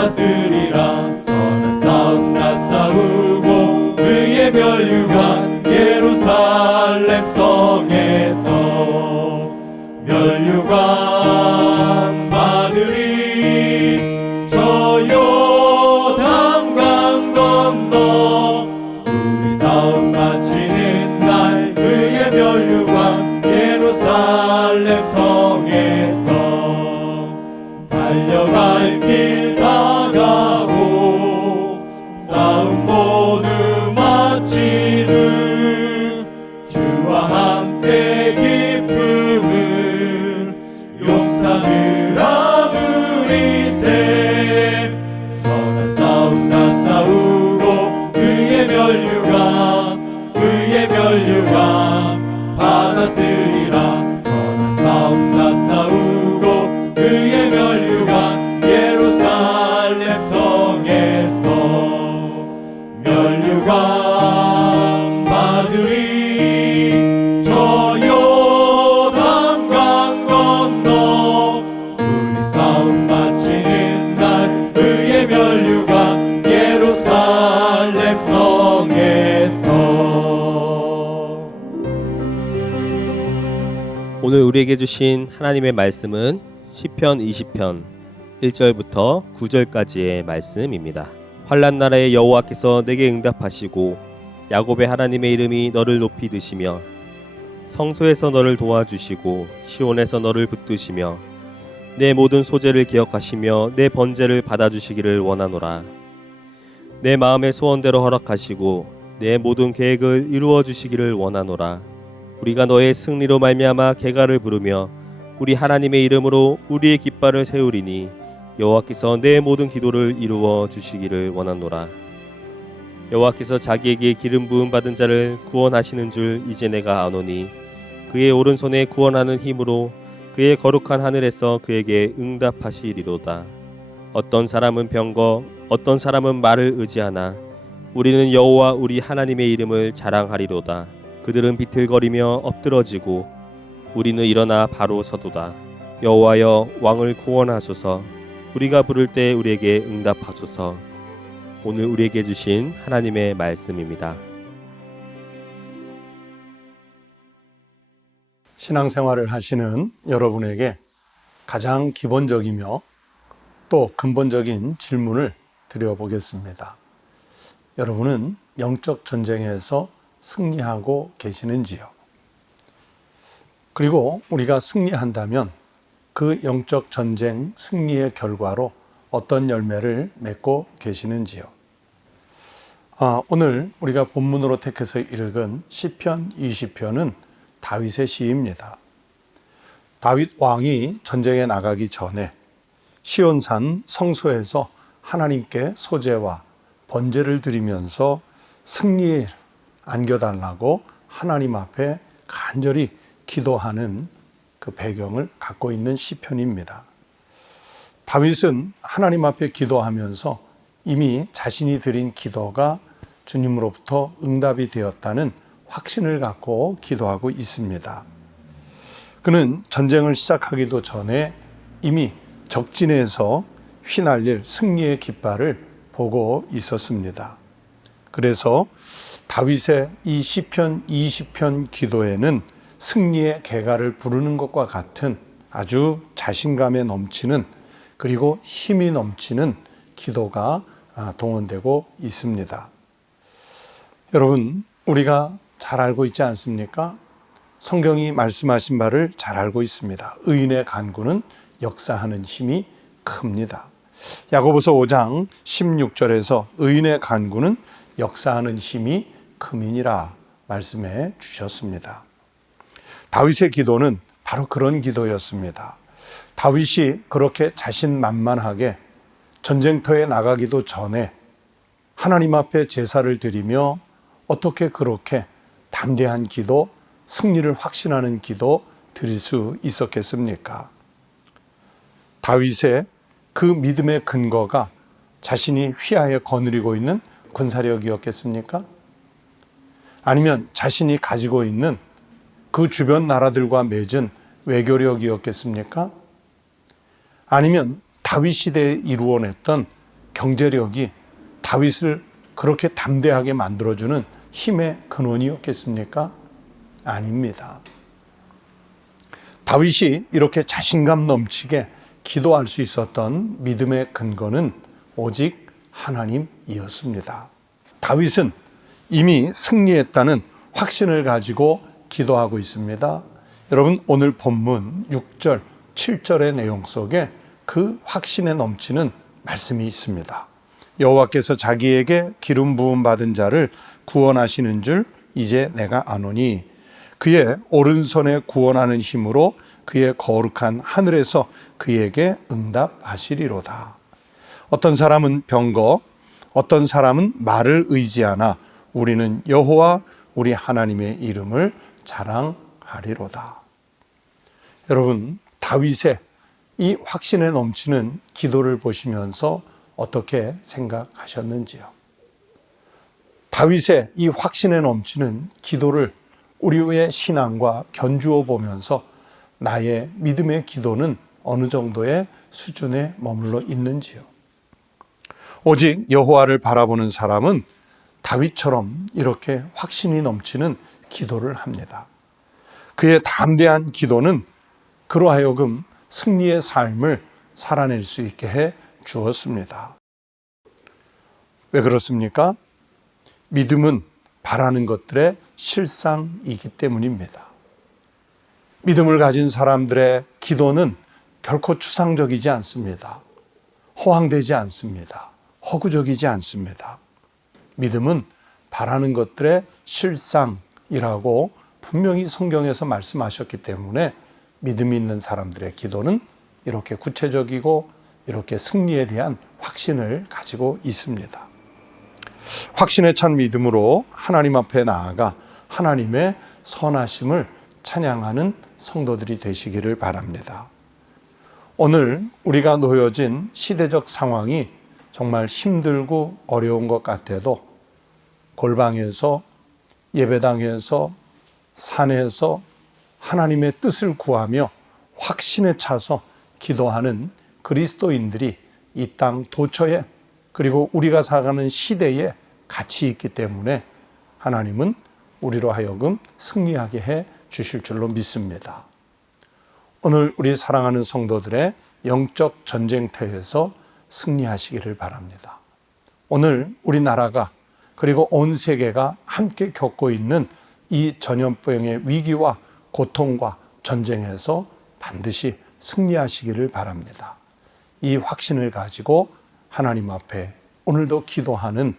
받았으리라. 선한 싸움 다 싸우고 의의 면류관 예루살렘 성에서 면류관 받으리. 저 요단강 건너 우리 싸움 마치는 날 의의 면류관 예루살렘 성에서 달려갈 길 다가고 싸움 모두 마치는 주와 함께 기쁨을 용사들아 누리세. 선한 싸움 다 싸우고 의의 면류관 받았으리라. 선한 싸움 다 싸우고 의의 면류관 예루살렘 성에서 면류관 받으리. 저 요단강 건너 우리 싸움 마치는 날 의의 면류관 예루살렘 성에서. 오늘 우리에게 주신 하나님의 말씀은 시편 20편 1절부터 9절까지의 말씀입니다. 환난 날에 여호와께서 내게 응답하시고 야곱의 하나님의 이름이 너를 높이 드시며 성소에서 너를 도와주시고 시온에서 너를 붙드시며 내 모든 소재를 기억하시며 내 번제를 받아주시기를 원하노라. 내 마음의 소원대로 허락하시고 내 모든 계획을 이루어 주시기를 원하노라. 우리가 너의 승리로 말미암아 개가를 부르며 우리 하나님의 이름으로 우리의 깃발을 세우리니 여호와께서 내 모든 기도를 이루어 주시기를 원하노라. 여호와께서 자기에게 기름 부음 받은 자를 구원하시는 줄 이제 내가 아노니 그의 오른손에 구원하는 힘으로 그의 거룩한 하늘에서 그에게 응답하시리로다. 어떤 사람은 병거 어떤 사람은 말을 의지하나 우리는 여호와 우리 하나님의 이름을 자랑하리로다. 그들은 비틀거리며 엎드러지고 우리는 일어나 바로 서도다. 여호와여 왕을 구원하소서. 우리가 부를 때 우리에게 응답하소서. 오늘 우리에게 주신 하나님의 말씀입니다. 신앙생활을 하시는 여러분에게 가장 기본적이며 또 근본적인 질문을 드려보겠습니다. 여러분은 영적 전쟁에서 승리하고 계시는지요? 그리고 우리가 승리한다면 그 영적 전쟁 승리의 결과로 어떤 열매를 맺고 계시는지요? 오늘 우리가 본문으로 택해서 읽은 시편 20편은 다윗의 시입니다. 다윗 왕이 전쟁에 나가기 전에 시온산 성소에서 하나님께 소제와 번제를 드리면서 승리에 안겨달라고 하나님 앞에 간절히 기도하는 그 배경을 갖고 있는 시편입니다. 다윗은 하나님 앞에 기도하면서 이미 자신이 드린 기도가 주님으로부터 응답이 되었다는 확신을 갖고 기도하고 있습니다. 그는 전쟁을 시작하기도 전에 이미 적진에서 휘날릴 승리의 깃발을 보고 있었습니다. 그래서 다윗의 이 시편 20편 기도에는 승리의 개가를 부르는 것과 같은 아주 자신감에 넘치는 그리고 힘이 넘치는 기도가 동원되고 있습니다. 여러분, 우리가 잘 알고 있지 않습니까? 성경이 말씀하신 바를 잘 알고 있습니다. 의인의 간구는 역사하는 힘이 큽니다. 야고보서 5장 16절에서 의인의 간구는 역사하는 힘이 큼이니라 말씀해 주셨습니다. 다윗의 기도는 바로 그런 기도였습니다. 다윗이 그렇게 자신만만하게 전쟁터에 나가기도 전에 하나님 앞에 제사를 드리며 어떻게 그렇게 담대한 기도, 승리를 확신하는 기도 드릴 수 있었겠습니까? 다윗의 그 믿음의 근거가 자신이 휘하에 거느리고 있는 군사력이었겠습니까? 아니면 자신이 가지고 있는 그 주변 나라들과 맺은 외교력이었겠습니까? 아니면 다윗 시대에 이루어냈던 경제력이 다윗을 그렇게 담대하게 만들어주는 힘의 근원이었겠습니까? 아닙니다. 다윗이 이렇게 자신감 넘치게 기도할 수 있었던 믿음의 근거는 오직 하나님이었습니다. 다윗은 이미 승리했다는 확신을 가지고 기도하고 있습니다. 여러분, 오늘 본문 6절, 7절의 내용 속에 그 확신에 넘치는 말씀이 있습니다. 여호와께서 자기에게 기름 부음 받은 자를 구원하시는 줄 이제 내가 아노니 그의 오른손에 구원하는 힘으로 그의 거룩한 하늘에서 그에게 응답하시리로다. 어떤 사람은 병거, 어떤 사람은 말을 의지하나 우리는 여호와 우리 하나님의 이름을 자랑하리로다. 여러분, 다윗의 이 확신에 넘치는 기도를 보시면서 어떻게 생각하셨는지요? 다윗의 이 확신에 넘치는 기도를 우리의 신앙과 견주어 보면서 나의 믿음의 기도는 어느 정도의 수준에 머물러 있는지요? 오직 여호와를 바라보는 사람은 다윗처럼 이렇게 확신이 넘치는 기도를 합니다. 그의 담대한 기도는 그로 하여금 승리의 삶을 살아낼 수 있게 해 주었습니다. 왜 그렇습니까? 믿음은 바라는 것들의 실상이기 때문입니다. 믿음을 가진 사람들의 기도는 결코 추상적이지 않습니다. 허황되지 않습니다. 허구적이지 않습니다. 믿음은 바라는 것들의 실상이라고 분명히 성경에서 말씀하셨기 때문에 믿음이 있는 사람들의 기도는 이렇게 구체적이고 이렇게 승리에 대한 확신을 가지고 있습니다. 확신에 찬 믿음으로 하나님 앞에 나아가 하나님의 선하심을 찬양하는 성도들이 되시기를 바랍니다. 오늘 우리가 놓여진 시대적 상황이 정말 힘들고 어려운 것 같아도 골방에서, 예배당에서, 산에서 하나님의 뜻을 구하며 확신에 차서 기도하는 그리스도인들이 이 땅 도처에, 그리고 우리가 살아가는 시대에 같이 있기 때문에 하나님은 우리로 하여금 승리하게 해 주실 줄로 믿습니다. 오늘 우리 사랑하는 성도들의 영적 전쟁터에서 승리하시기를 바랍니다. 오늘 우리나라가 그리고 온 세계가 함께 겪고 있는 이 전염병의 위기와 고통과 전쟁에서 반드시 승리하시기를 바랍니다. 이 확신을 가지고 하나님 앞에 오늘도 기도하는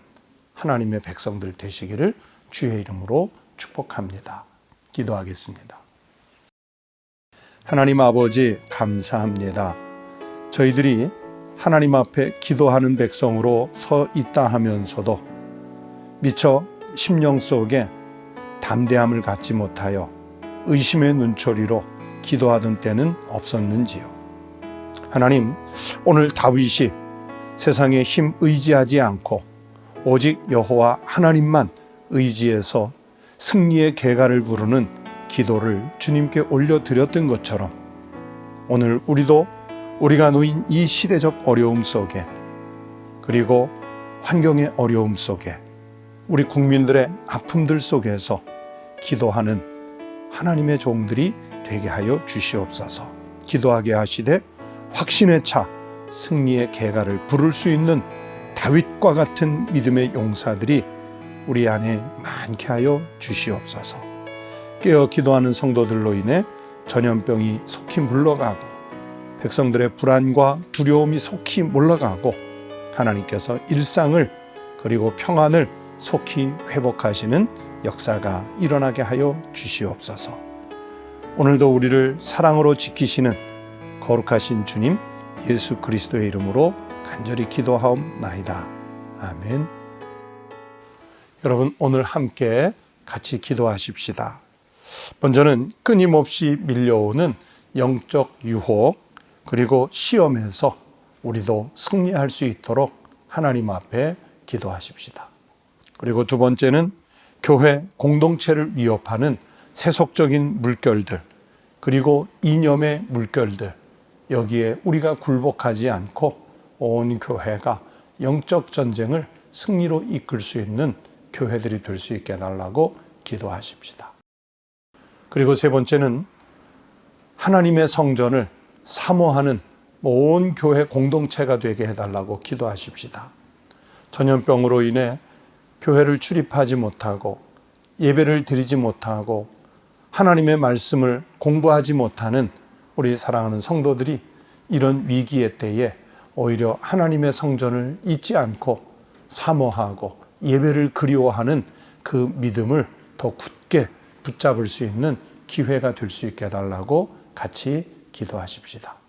하나님의 백성들 되시기를 주의 이름으로 축복합니다. 기도하겠습니다. 하나님 아버지, 감사합니다. 저희들이 하나님 앞에 기도하는 백성으로 서 있다 하면서도 미처 심령 속에 담대함을 갖지 못하여 의심의 눈초리로 기도하던 때는 없었는지요? 하나님, 오늘 다윗이 세상의 힘 의지하지 않고 오직 여호와 하나님만 의지해서 승리의 계가를 부르는 기도를 주님께 올려드렸던 것처럼 오늘 우리도 우리가 놓인 이 시대적 어려움 속에, 그리고 환경의 어려움 속에, 우리 국민들의 아픔들 속에서 기도하는 하나님의 종들이 되게 하여 주시옵소서. 기도하게 하시되 확신에 차 승리의 계가를 부를 수 있는 다윗과 같은 믿음의 용사들이 우리 안에 많게 하여 주시옵소서. 깨어 기도하는 성도들로 인해 전염병이 속히 물러가고 백성들의 불안과 두려움이 속히 물러가고 하나님께서 일상을 그리고 평안을 속히 회복하시는 역사가 일어나게 하여 주시옵소서. 오늘도 우리를 사랑으로 지키시는 거룩하신 주님 예수 그리스도의 이름으로 간절히 기도하옵나이다. 아멘. 여러분, 오늘 함께 같이 기도하십시다. 먼저는 끊임없이 밀려오는 영적 유혹 그리고 시험에서 우리도 승리할 수 있도록 하나님 앞에 기도하십시다. 그리고 두 번째는 교회 공동체를 위협하는 세속적인 물결들 그리고 이념의 물결들, 여기에 우리가 굴복하지 않고 온 교회가 영적 전쟁을 승리로 이끌 수 있는 교회들이 될 수 있게 해달라고 기도하십시다. 그리고 세 번째는 하나님의 성전을 사모하는 온 교회 공동체가 되게 해달라고 기도하십시다. 전염병으로 인해 교회를 출입하지 못하고 예배를 드리지 못하고 하나님의 말씀을 공부하지 못하는 우리 사랑하는 성도들이 이런 위기의 때에 오히려 하나님의 성전을 잊지 않고 사모하고 예배를 그리워하는 그 믿음을 더 굳게 붙잡을 수 있는 기회가 될 수 있게 해달라고 같이 기도하십시다.